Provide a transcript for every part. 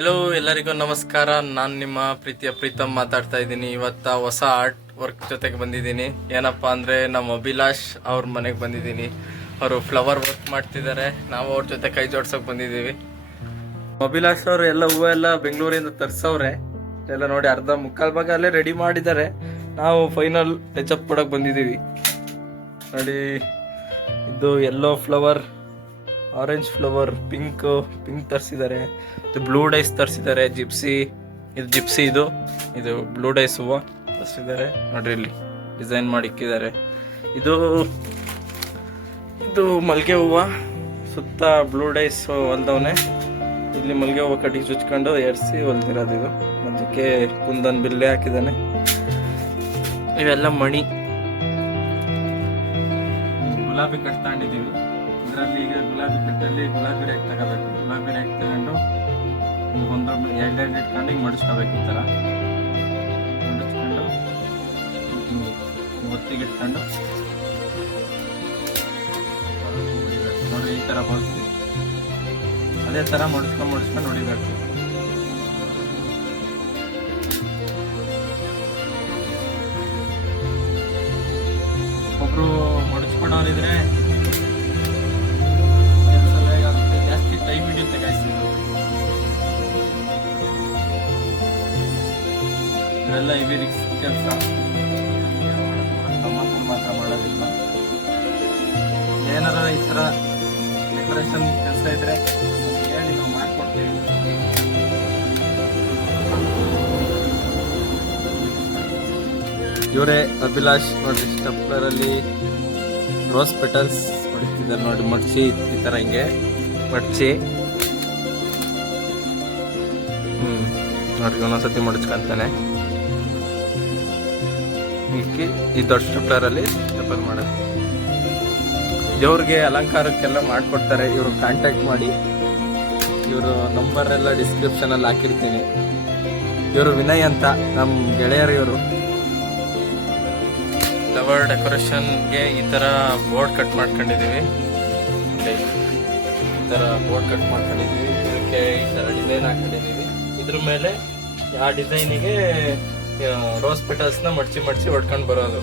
Hello, ಎಲ್ಲರಿಗೂ ನಮಸ್ಕಾರ. ನಾನು ನಿಮ್ಮ ಪ್ರೀತಿಯ ಪ್ರೀತಮ್ ಮಾತಾಡ್ತಾ ಇದ್ದೀನಿ. ಇವತ್ತು ಹೊಸ ಆರ್ಟ್ ವರ್ಕ್ ಜೊತೆಗೆ ಬಂದಿದ್ದೀನಿ. ಏನಪ್ಪ ಅಂದರೆ ನಮ್ಮ ಅಭಿಲಾಷ್ ಅವ್ರ ಮನೆಗೆ ಬಂದಿದ್ದೀನಿ. ಅವರು ಫ್ಲವರ್ ವರ್ಕ್ ಮಾಡ್ತಿದ್ದಾರೆ. ನಾವು ಅವ್ರ ಜೊತೆ ಕೈ ಜೋಡ್ಸೋಕೆ ಬಂದಿದ್ದೀವಿ. ಅಭಿಲಾಷ್ ಅವರು ಎಲ್ಲ ಹೂವು ಎಲ್ಲ ಬೆಂಗಳೂರಿಂದ ತರಿಸವ್ರೆ. ಎಲ್ಲ ನೋಡಿ, ಅರ್ಧ ಮುಕ್ಕಾಲು ಭಾಗ ಅಲ್ಲೇ ರೆಡಿ ಮಾಡಿದ್ದಾರೆ. ನಾವು ಫೈನಲ್ ಟಚಪ್ ಕೊಡೋಕೆ ಬಂದಿದ್ದೀವಿ. ನೋಡಿ, ಇದು yellow flower, orange flower, pink ತರಿಸಿದ್ದಾರೆ. ಇದು ಬ್ಲೂ ಡೈಸ್ ತರಿಸಿದ್ದಾರೆ. ಜಿಪ್ಸಿ ಇದು ಬ್ಲೂ ಡೈಸ್ ಹೂವು ತರಿಸಿದ್ದಾರೆ. ನೋಡ್ರಿ, ಇಲ್ಲಿ ಡಿಸೈನ್ ಮಾಡಿ ಇಕ್ಕಿದ್ದಾರೆ. ಇದು ಮಲ್ಲಿಗೆ ಹೂವು ಸುತ್ತ ಬ್ಲೂ ಡೈಸ್ ಹೊಲ್ದವನೆ. ಇಲ್ಲಿ ಮಲ್ಲಿಗೆ ಹೂವು ಕಟ್ಟಿಗೆ ಚುಚ್ಕೊಂಡು ಎರ್ಸಿ ಹೊಲ್ದಿರೋದು. ಇದು ಅದಕ್ಕೆ ಕುಂದನ್ ಬಿಲ್ಲೆ ಹಾಕಿದ್ದಾನೆ. ಇವೆಲ್ಲ ಮಣಿ. ಗುಲಾಬಿ ಕಟ್ ತಗೊಂಡಿದ್ದೀವಿ. ಇದರಲ್ಲಿ ಈಗ ಗುಲಾಬಿ ಕಟ್ಟಲ್ಲಿ ಗುಲಾಬಿ ರೇಕ್ ತಗೋಬೇಕು. ಗುಲಾಬಿ ರೇಕ್ ತಗೊಂಡು ಒಂದು ಎರಡೆರಡು ಇಟ್ಕೊಂಡು ಹಿಂಗೆ ಮಡಿಸ್ಕೋಬೇಕು. ಈ ಥರ ಮಡಿಸ್ಕೊಂಡು ಒತ್ತಿಗೆ ಇಟ್ಕೊಂಡು ನೋಡಿ, ಈ ಥರ ಬರ್ತೀವಿ. ಅದೇ ಥರ ಮಡಿಸ್ಕೊಂಡು ಹೊಡಿಬೇಕು. ಒಬ್ರು ಮಡಿಸ್ಕೊಡೋರಿದ್ರೆ ಜಾಸ್ತಿ ಟೈಮ್ ಹಿಡಿಯುತ್ತೆ ಗಾಯ್ಸ್. ಇವೆಲ್ಲ ಇವಿ ರಿಕ್ಸ್ ಕೆಲಸ. ಮಾತ್ರ ಮಾಡೋದಿಲ್ಲ. ಏನಾರ ಈ ಥರ ಡೆಕೋರೇಷನ್ ಕೆಲಸ ಇದ್ರೆ ಹೇಳಿ, ನಾವು ಮಾಡ್ಕೊಡ್ತೀವಿ. ಇವರೇ ಅಭಿಲಾಷ್. ನೋಡಿ, ಸ್ಟೆಪ್ಲರಲ್ಲಿ ರೋಸ್ ಪೆಟಲ್ಸ್ ಹೊಡಿತಿದ್ದಾರೆ. ನೋಡಿ, ಮಡ್ಚಿ ಈ ಥರ ಹಿಂಗೆ ಮಡ್ಚಿ ನೋಡಿ ಒಂದೊಂದ್ಸತಿ ಮಡಚ್ಕೊಂತಾನೆ. ಈ ದೊಡ್ಡ ಸ್ಟೆಪ್ಲರಲ್ಲಿ ಸ್ಟೆಪಲ್ ಮಾಡೋದು. ದೇವ್ರಿಗೆ ಅಲಂಕಾರಕ್ಕೆಲ್ಲ ಮಾಡಿಕೊಡ್ತಾರೆ. ಇವರು ಕಾಂಟ್ಯಾಕ್ಟ್ ಮಾಡಿ. ಇವರು ನಂಬರ್ ಎಲ್ಲ ಡಿಸ್ಕ್ರಿಪ್ಷನಲ್ಲಿ ಹಾಕಿರ್ತೀನಿ. ಇವರು ವಿನಯ್ ಅಂತ ನಮ್ಮ ಗೆಳೆಯರು. ಇವರು ಫ್ಲವರ್ ಡೆಕೋರೇಷನ್ಗೆ ಈ ಥರ ಬೋರ್ಡ್ ಕಟ್ ಮಾಡ್ಕೊಂಡಿದ್ದೀವಿ. ಈ ಥರ ಬೋರ್ಡ್ ಕಟ್ ಮಾಡ್ಕೊಂಡಿದ್ದೀವಿ. ಇದಕ್ಕೆ ಈ ಥರ ಡಿಸೈನ್ ಹಾಕೊಂಡಿದ್ದೀವಿ. ಇದ್ರ ಮೇಲೆ ಆ ಡಿಸೈನಿಗೆ ರೋಸ್ ಪೆಟಲ್ಸ್ನ ಮಡ್ಚಿ ಹೊಡ್ಕೊಂಡು ಬರೋದು.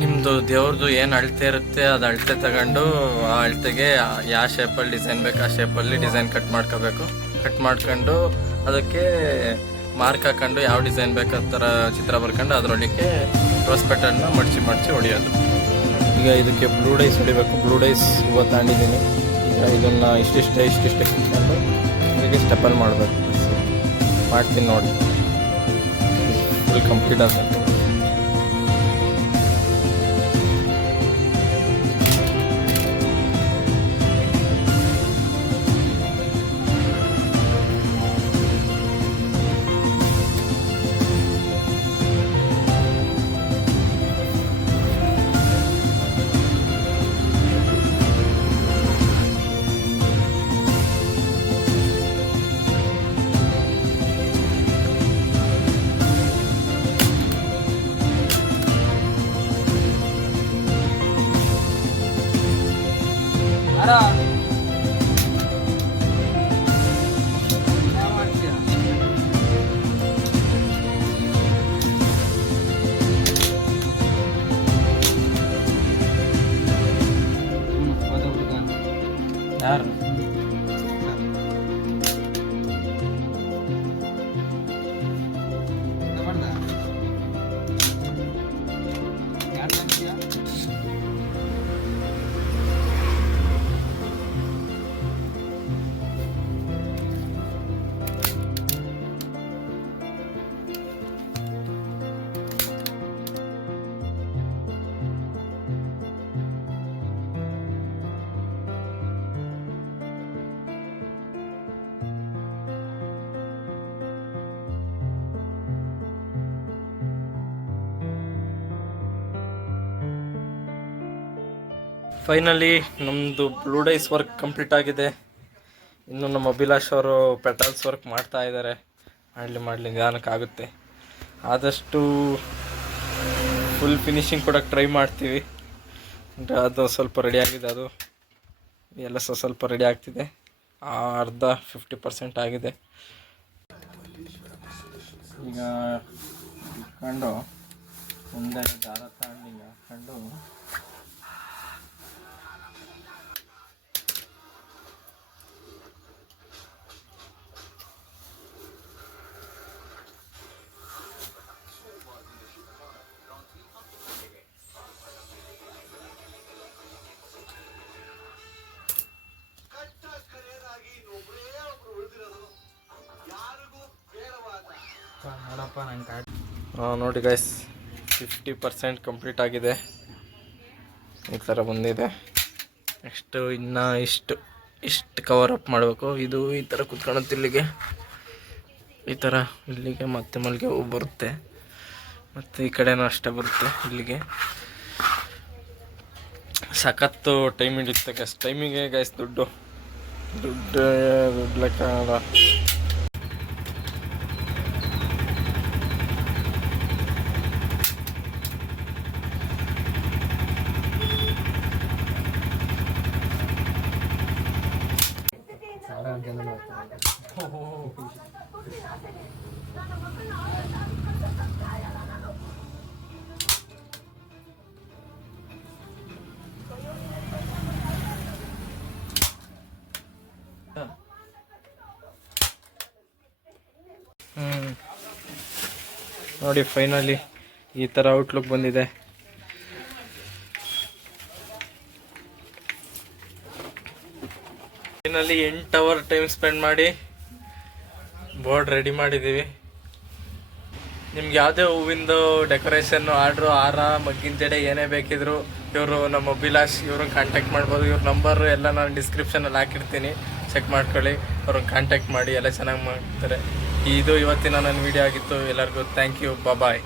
ನಿಮ್ಮದು ದೇವ್ರದ್ದು ಏನು ಅಳತೆ ಇರುತ್ತೆ ಅದು ಅಳತೆ ತಗೊಂಡು ಆ ಅಳತೆಗೆ ಯಾವ ಶೇಪಲ್ಲಿ ಡಿಸೈನ್ ಬೇಕು ಆ ಶೇಪಲ್ಲಿ ಡಿಸೈನ್ ಕಟ್ ಮಾಡ್ಕೋಬೇಕು. ಕಟ್ ಮಾಡ್ಕೊಂಡು ಅದಕ್ಕೆ ಮಾರ್ಕ್ ಹಾಕೊಂಡು ಯಾವ ಡಿಸೈನ್ ಬೇಕು ಆ ಥರ ಚಿತ್ರ ಬರ್ಕೊಂಡು ಅದರೊಳಗೆ ರೋಸ್ ಪೆಟಲ್ನ ಮಡ್ಚಿ ಹೊಡಿಯೋದು. ಈಗ ಇದಕ್ಕೆ ಬ್ಲೂ ಡೈಸ್ ಹೊಡಿಬೇಕು. ಬ್ಲೂ ಡೈಸ್ ಹೂವು ತಗೊಂಡಿದ್ದೀನಿ. ಈಗ ಇದನ್ನು ಇಷ್ಟಿಷ್ಟೇ ಕಿತ್ಕೊಂಡು ಇದಕ್ಕೆ ಸ್ಟೆಪಲ್ ಮಾಡಬೇಕು. ಮಾಡ್ತೀನಿ ನೋಡಿ, ಫುಲ್ ಕಂಪ್ಲೀಟ್ ಆಗುತ್ತೆ. ಯಾರು ಫೈನಲಿ ನಮ್ಮದು ಬ್ಲೂ ಡೈಸ್ ವರ್ಕ್ ಕಂಪ್ಲೀಟ್ ಆಗಿದೆ. ಇನ್ನು ನಮ್ಮ ಅಭಿಲಾಷ್ ಅವರು ಪೆಟಲ್ಸ್ ವರ್ಕ್ ಮಾಡ್ತಾ ಇದ್ದಾರೆ. ಮಾಡಲಿ ನಿಧಾನಕ್ಕಾಗುತ್ತೆ. ಆದಷ್ಟು ಫುಲ್ ಫಿನಿಶಿಂಗ್ ಕೊಡೋಕ್ಕೆ ಟ್ರೈ ಮಾಡ್ತೀವಿ. ಅದು ಸ್ವಲ್ಪ ರೆಡಿ ಆಗಿದೆ. ಅದು ಎಲ್ಲ ಸ್ವಲ್ಪ ರೆಡಿ ಆಗ್ತಿದೆ. ಅರ್ಧ 50% ಆಗಿದೆ. ಈಗ ಇಟ್ಕೊಂಡು ಮುಂದೆ ದಾರ ತಗೊಂಡು ಈಗ ಹಾಕೊಂಡು ನೋಡಿ ಗೈಸ್ 50% ಕಂಪ್ಲೀಟ್ ಆಗಿದೆ. ಈ ಥರ ಬಂದಿದೆ. ನೆಕ್ಸ್ಟು ಇನ್ನು ಇಷ್ಟು ಕವರ್ ಅಪ್ ಮಾಡಬೇಕು. ಇದು ಈ ಥರ ಕುತ್ಕೊಳ್ಳುತ್ತೆ ಇಲ್ಲಿಗೆ, ಈ ಥರ ಇಲ್ಲಿಗೆ ಮತ್ತೆ ಮಲ್ಲಿಗೆ ಹೂ ಬರುತ್ತೆ, ಮತ್ತು ಈ ಕಡೆನೂ ಅಷ್ಟೇ ಬರುತ್ತೆ ಇಲ್ಲಿಗೆ. ಸಖತ್ತು ಟೈಮ್ ಹಿಡಿಯುತ್ತೆ ಗೈಸ್. ಟೈಮಿಗೆ ಗೈಸ್ ದುಡ್ಡು ಲೆಕ್ಕ ಆಗಲ್ಲ. ನೋಡಿ ಫೈನಲಿ ಈ ಥರ ಔಟ್ಲುಕ್ ಬಂದಿದೆ. ಫೈನಲಿ 8 ಅವರ್ ಟೈಮ್ ಸ್ಪೆಂಡ್ ಮಾಡಿ ಬೋರ್ಡ್ ರೆಡಿ ಮಾಡಿದ್ದೀವಿ. ನಿಮ್ಗೆ ಯಾವುದೇ ಹೂವಿಂದು ಡೆಕೋರೇಷನ್ನು ಆರ್ಡ್ರು, ಹಾರ, ಮಗ್ಗಿನ ಜಡೆ ಏನೇ ಬೇಕಿದ್ರು ಇವರು ನಮ್ಮ ಅಭಿಲಾಷ್ ಇವ್ರನ್ನ ಕಾಂಟ್ಯಾಕ್ಟ್ ಮಾಡ್ಬೋದು. ಇವ್ರ ನಂಬರ್ ಎಲ್ಲ ನಾನು ಡಿಸ್ಕ್ರಿಪ್ಷನಲ್ಲಿ ಹಾಕಿರ್ತೀನಿ, ಚೆಕ್ ಮಾಡ್ಕೊಳ್ಳಿ. ಅವ್ರನ್ನ ಕಾಂಟ್ಯಾಕ್ಟ್ ಮಾಡಿ, ಎಲ್ಲ ಚೆನ್ನಾಗಿ ಮಾಡ್ತಾರೆ. ಇದು ಇವತ್ತಿನ ನನ್ನ ವಿಡಿಯೋ ಆಗಿತ್ತು. ಎಲ್ಲರಿಗೂ ಥ್ಯಾಂಕ್ ಯು, ಬಾಯ್.